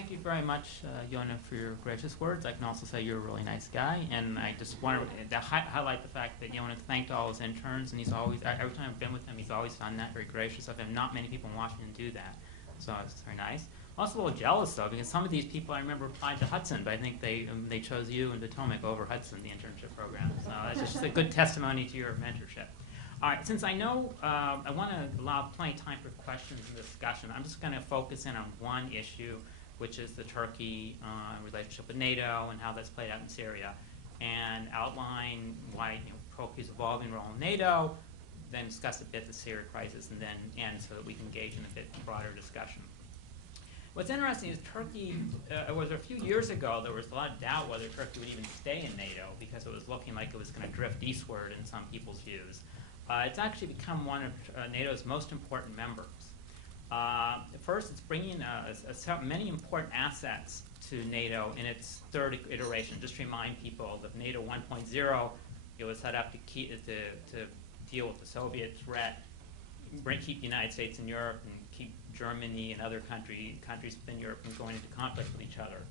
thank you very much, Yona, for your gracious words. I can also say you're a really nice guy, and I just wanted to highlight the fact that Yona thanked all his interns, and he's always, every time I've been with him, he's always done that, very gracious of him. Not many people in Washington do that, so it's very nice. I'm also a little jealous, though, because some of these people I remember applied to Hudson, but I think they chose you and Potomac over Hudson, the internship program. So that's just a good testimony to your mentorship. All right, since I know I want to allow plenty of time for questions and discussion, I'm just going to focus in on one issue, which is the Turkey relationship with NATO and how that's played out in Syria, and outline why Turkey's evolving role in NATO, then discuss a bit the Syria crisis, and then end so that we can engage in a bit broader discussion. What's interesting is Turkey, it was a few years ago, there was a lot of doubt whether Turkey would even stay in NATO because it was looking like it was going to drift eastward in some people's views. It's actually become one of NATO's most important members. First, it's bringing many important assets to NATO in its third iteration. Just to remind people that NATO 1.0, it was set up to deal with the Soviet threat, keep the United States and Europe, and keep Germany and other countries within Europe from going into conflict with each other.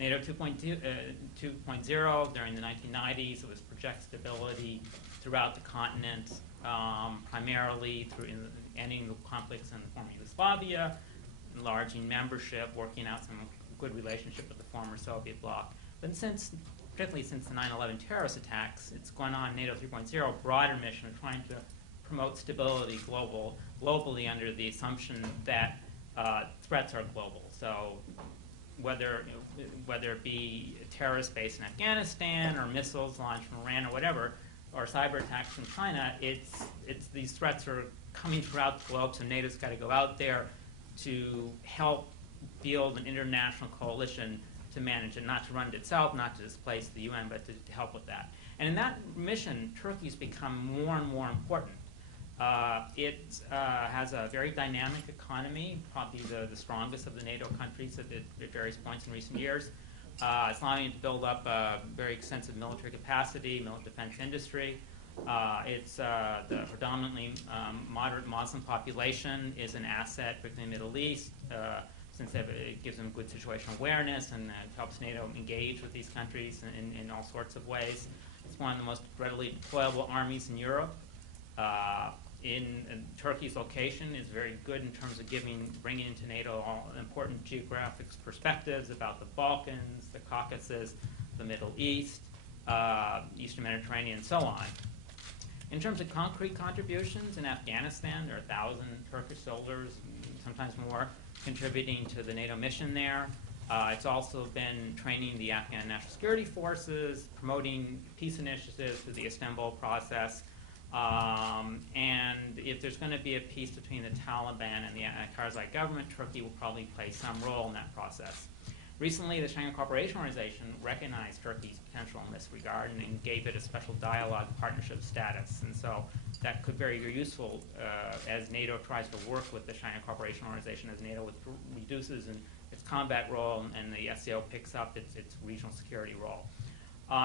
NATO 2.0, during the 1990s, it was project stability throughout the continent, primarily through ending the conflicts in the former Yugoslavia, enlarging membership, working out some good relationship with the former Soviet bloc. But particularly since the 9/11 terrorist attacks, it's gone on NATO 3.0, broader mission of trying to promote stability globally under the assumption that threats are global. So whether it be terrorist base in Afghanistan or missiles launched from Iran or whatever, or cyber attacks from China, these threats are coming throughout the globe, so NATO's got to go out there to help build an international coalition to manage it, not to run it itself, not to displace the UN, but to help with that. And in that mission, Turkey's become more and more important. It has a very dynamic economy, probably the strongest of the NATO countries at various points in recent years. It's allowing it to build up a very extensive military capacity, military defense industry. It's the predominantly moderate Muslim population is an asset, particularly in the Middle East, since it gives them good situational awareness and helps NATO engage with these countries in all sorts of ways. It's one of the most readily deployable armies in Europe. Turkey's location is very good in terms of bringing into NATO all important geographic perspectives about the Balkans, the Caucasus, the Middle East, Eastern Mediterranean, and so on. In terms of concrete contributions, in Afghanistan, there are 1,000 Turkish soldiers, sometimes more, contributing to the NATO mission there. It's also been training the Afghan National Security Forces, promoting peace initiatives through the Istanbul process. And if there's going to be a peace between the Taliban and the Karzai government, Turkey will probably play some role in that process. Recently, the Shanghai Cooperation Organization recognized Turkey's potential in this regard and gave it a special dialogue partnership status. And so that could be very useful as NATO tries to work with the Shanghai Cooperation Organization, as NATO reduces its combat role and the SCO picks up its regional security role.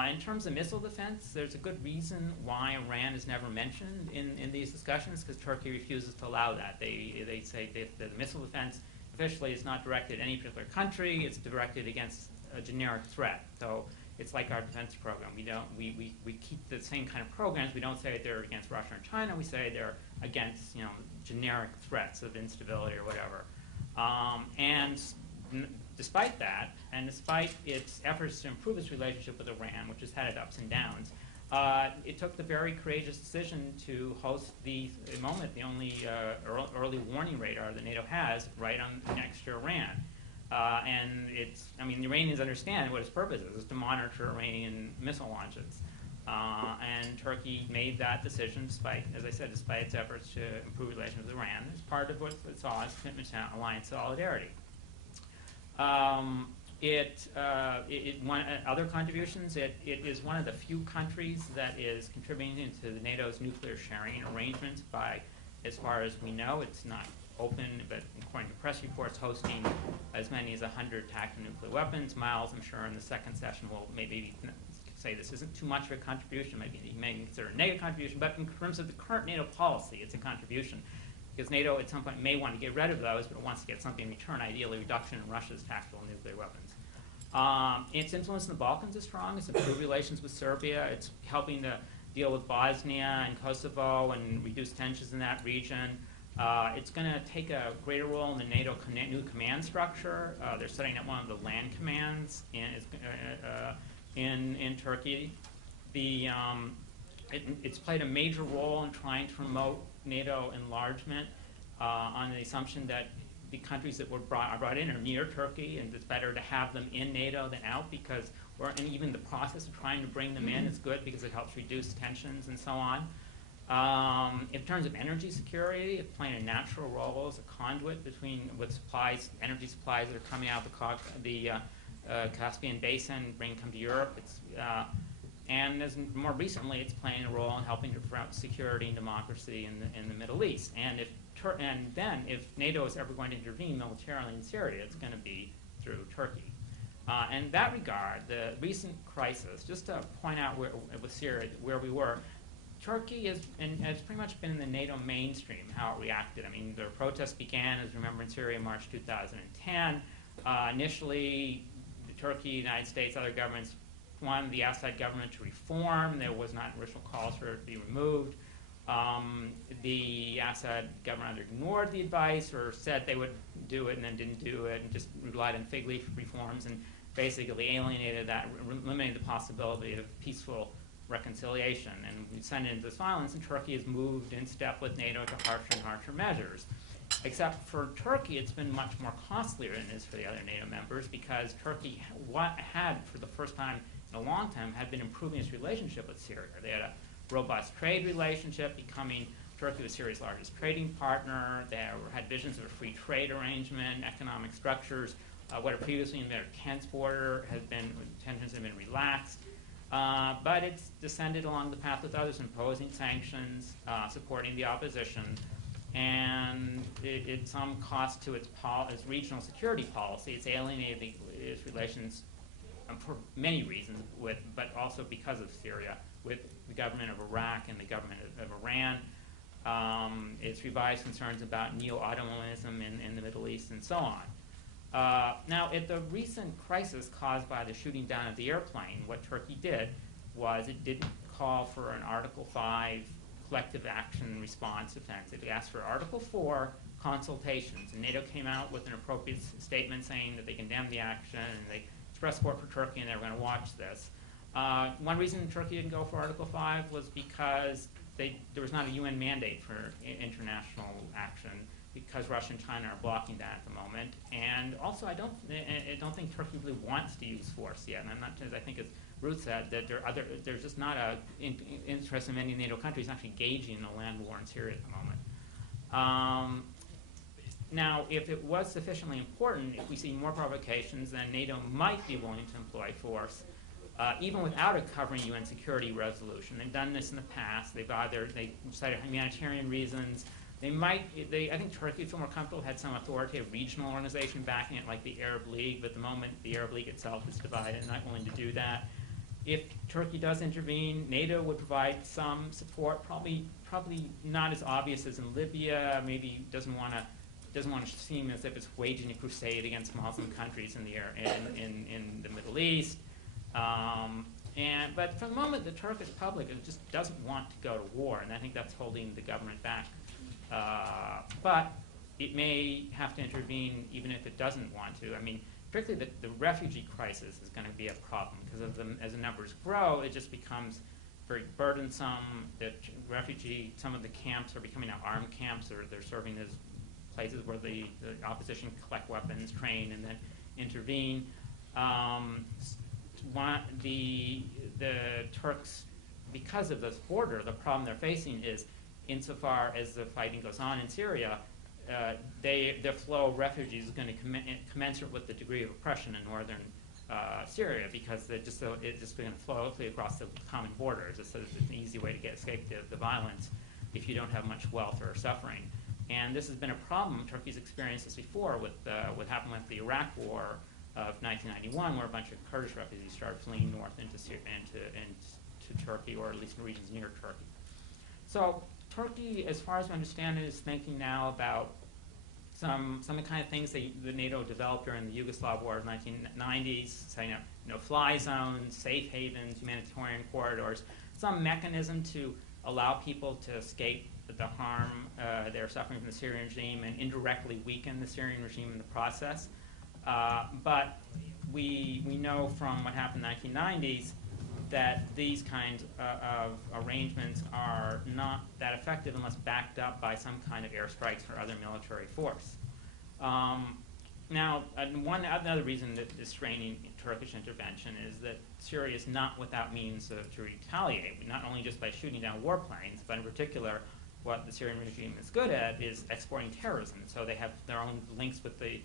In terms of missile defense, there's a good reason why Iran is never mentioned in these discussions, because Turkey refuses to allow that. They say that the missile defense officially is not directed at any particular country. It's directed against a generic threat. So it's like our defense program. We keep the same kind of programs. We don't say they're against Russia and China. We say they're against generic threats of instability or whatever. Despite that, and despite its efforts to improve its relationship with Iran, which has had its ups and downs, it took the very courageous decision to host the only early warning radar that NATO has right on next to Iran. The Iranians understand what its purpose is to monitor Iranian missile launches. And Turkey made that decision, despite its efforts to improve relations with Iran, as part of what it saw as commitment to alliance solidarity. Other contributions, it is one of the few countries that is contributing to the NATO's nuclear sharing arrangements by, as far as we know, it's not open, but according to press reports, hosting as many as 100 tactical nuclear weapons. Miles, I'm sure, in the second session will maybe say this isn't too much of a contribution, maybe he may consider a negative contribution, but in terms of the current NATO policy, it's a contribution. because NATO at some point may want to get rid of those, but it wants to get something in return, ideally reduction in Russia's tactical nuclear weapons. Its influence in the Balkans is strong. It's improved relations with Serbia. It's helping to deal with Bosnia and Kosovo and reduce tensions in that region. It's going to take a greater role in the NATO new command structure. They're setting up one of the land commands in Turkey. It's played a major role in trying to promote NATO enlargement on the assumption that the countries that were brought in are near Turkey, and it's better to have them in NATO than out, because, and even the process of trying to bring them in is good because it helps reduce tensions and so on. In terms of energy security, it's playing a natural role as a conduit between energy supplies that are coming out of the Caspian Basin, come to Europe. And more recently, it's playing a role in helping to promote security and democracy in the Middle East. And then, if NATO is ever going to intervene militarily in Syria, it's going to be through Turkey. In that regard, the recent crisis, just to point out with Syria where we were, Turkey has pretty much been in the NATO mainstream, how it reacted. I mean, the protests began, as you remember, in Syria in March 2010. Initially, Turkey, United States, other governments wanted the Assad government to reform. There was not original calls for it to be removed. The Assad government either ignored the advice or said they would do it and then didn't do it, and just relied on fig leaf reforms and basically alienated that, eliminated the possibility of peaceful reconciliation. And we sent into this violence, and Turkey has moved in step with NATO to harsher and harsher measures. Except for Turkey, it's been much more costlier than it is for the other NATO members, because Turkey had, for the first time in a long time, had been improving its relationship with Syria. They had a robust trade relationship, Turkey was Syria's largest trading partner. They had visions of a free trade arrangement, economic structures. What had previously been a tense border tensions have been relaxed. But it's descended along the path with others, imposing sanctions, supporting the opposition, and it's some cost to its regional security policy. It's alienated its relations for many reasons, but also because of Syria, with the government of Iraq and the government of Iran. It's revised concerns about neo-Ottomanism in the Middle East and so on. Now, at the recent crisis caused by the shooting down of the airplane, what Turkey did was it didn't call for an Article 5 collective action response defense. It asked for Article 4 consultations, and NATO came out with an appropriate statement saying that they condemned the action and they expressed support for Turkey and they were going to watch this. One reason Turkey didn't go for Article 5 was because there was not a UN mandate for international action, because Russia and China are blocking that at the moment. And also, I don't think Turkey really wants to use force yet. And I'm not, as I think as Ruth said, that there's just not a interest in many NATO countries actually engaging in a land war in Syria at the moment. Now, if it was sufficiently important, if we see more provocations, then NATO might be willing to employ force, even without a covering UN security resolution. They've done this in the past. They cited humanitarian reasons. I think Turkey would feel more comfortable, had some authoritative regional organization backing it, like the Arab League, but at the moment the Arab League itself is divided and not willing to do that. If Turkey does intervene, NATO would provide some support, probably not as obvious as in Libya, maybe doesn't want to seem as if it's waging a crusade against Muslim countries in the Middle East. But for the moment, the Turkish public just doesn't want to go to war, and I think that's holding the government back. But it may have to intervene even if it doesn't want to. I mean, particularly the refugee crisis is going to be a problem, because as the numbers grow, it just becomes very burdensome. Some of the camps are becoming now armed camps, or they're serving as places where the opposition collect weapons, train, and then intervene. The Turks, because of this border, the problem they're facing is, insofar as the fighting goes on in Syria, the flow of refugees is going to commensurate with the degree of oppression in northern Syria, because it's just going to flow across the common border. It's an easy way to escape the violence if you don't have much wealth or suffering. And this has been a problem. Turkey's experienced this before with what happened with the Iraq War of 1991, where a bunch of Kurdish refugees started fleeing north into Turkey, or at least in regions near Turkey. So Turkey, as far as I understand it, is thinking now about some of the kind of things that NATO developed during the Yugoslav War of the 1990s, saying, fly zones, safe havens, humanitarian corridors, some mechanism to allow people to escape the harm they're suffering from the Syrian regime and indirectly weaken the Syrian regime in the process. But we know from what happened in the 1990s that these kinds of arrangements are not that effective unless backed up by some kind of airstrikes or other military force. Now, another reason that is straining Turkish intervention is that Syria is not without means to retaliate, not only just by shooting down warplanes, but in particular, what the Syrian regime is good at is exporting terrorism. So they have their own links with the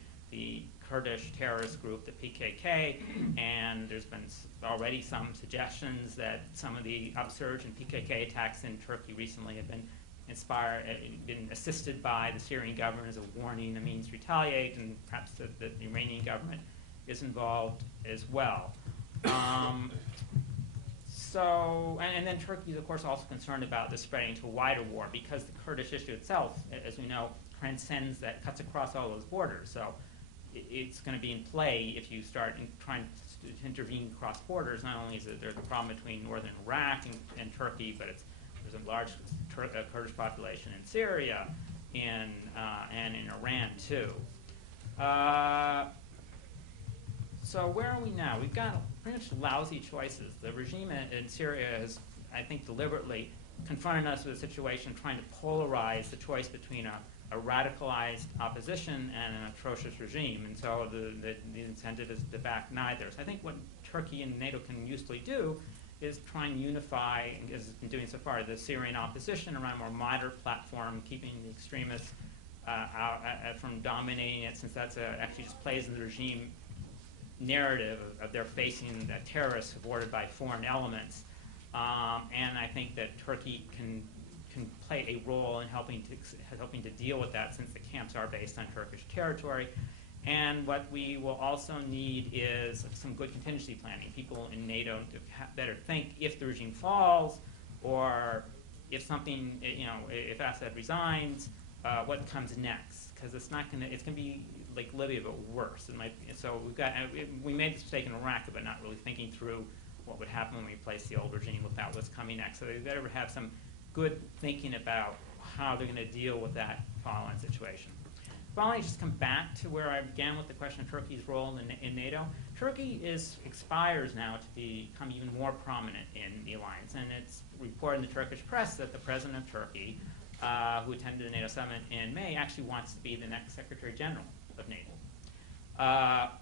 Kurdish terrorist group, the PKK, and there's been already some suggestions that some of the upsurge in PKK attacks in Turkey recently have been been assisted by the Syrian government as a warning, a means to retaliate, and perhaps the Iranian government is involved as well. And then Turkey is, of course, also concerned about this spreading to a wider war because the Kurdish issue itself, as we know, transcends that, cuts across all those borders. So it's going to be in play if you start trying to intervene across borders. Not only is there the problem between northern Iraq and Turkey, but there's a large Kurdish population in Syria and in Iran, too. So where are we now? We've got pretty much lousy choices. The regime in Syria has, I think, deliberately confronted us with a situation trying to polarize the choice between a radicalized opposition and an atrocious regime. And so the incentive is to back neither. So I think what Turkey and NATO can usefully do is try and unify, as it's been doing so far, the Syrian opposition around a more moderate platform, keeping the extremists from dominating it, since that's actually just plays in the regime narrative of they're facing terrorists supported by foreign elements. And I think that Turkey can play a role in helping to deal with that, since the camps are based on Turkish territory. And what we will also need is some good contingency planning. People in NATO to better think if the regime falls, or if something, if Assad resigns, what comes next? Because it's going to be like Libya, but worse. So we made this mistake in Iraq about not really thinking through what would happen when we replace the old regime without what's coming next. So they better have some good thinking about how they're going to deal with that following situation. Finally, just come back to where I began with the question of Turkey's role in NATO. Turkey aspires now to become even more prominent in the alliance, and it's reported in the Turkish press that the president of Turkey, who attended the NATO summit in May, actually wants to be the next Secretary General of NATO,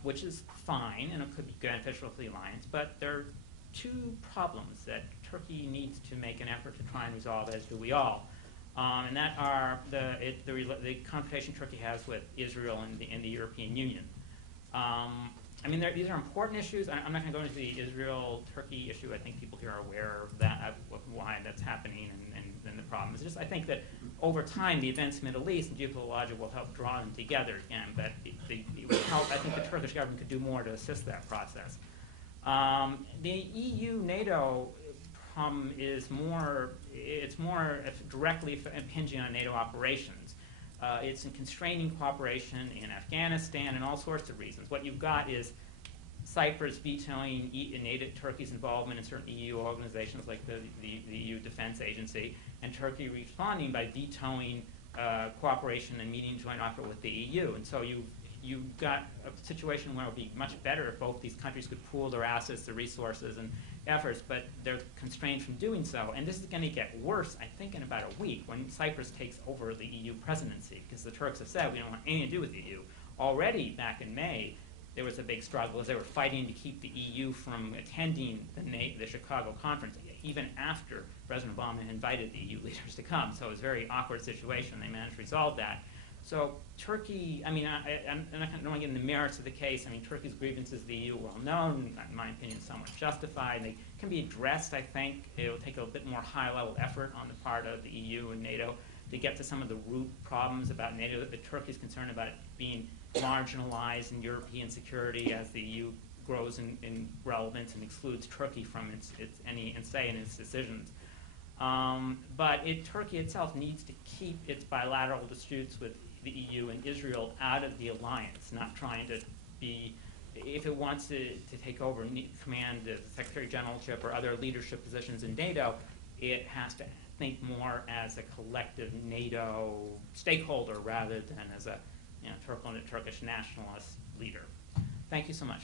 which is fine, and it could be beneficial for the alliance, but there are two problems that Turkey needs to make an effort to try and resolve, as do we all. And that are the confrontation Turkey has with Israel and the European Union. These are important issues. I'm not going to go into the Israel-Turkey issue. I think people here are aware of that, of why that's happening and the problem. It's just I think that over time, the events in the Middle East and geopolitical logic will help draw them together again. But it would help. I think the Turkish government could do more to assist that process. The EU-NATO is more directly impinging on NATO operations. It's in constraining cooperation in Afghanistan and all sorts of reasons. What you've got is Cyprus vetoing Turkey's involvement in certain EU organizations like the EU Defense Agency, and Turkey responding by vetoing cooperation and meeting joint offer with the EU. And so you've got a situation where it would be much better if both these countries could pool their assets, their resources, and efforts, but they're constrained from doing so. And this is going to get worse, I think, in about a week when Cyprus takes over the EU presidency, because the Turks have said we don't want anything to do with the EU. Already back in May, there was a big struggle as they were fighting to keep the EU from attending the Chicago conference, even after President Obama invited the EU leaders to come. So it was a very awkward situation. They managed to resolve that. So Turkey, I'm not going to get into the merits of the case. Turkey's grievances to the EU are well known, in my opinion, somewhat justified. They can be addressed, I think. It will take a bit more high-level effort on the part of the EU and NATO to get to some of the root problems about NATO. That Turkey's concerned about it being marginalized in European security as the EU grows in relevance and excludes Turkey from any say in its decisions. But Turkey itself needs to keep its bilateral disputes with the EU and Israel out of the alliance, not trying to be, if it wants to take over command the Secretary Generalship or other leadership positions in NATO, it has to think more as a collective NATO stakeholder rather than as a Turkish nationalist leader. Thank you so much.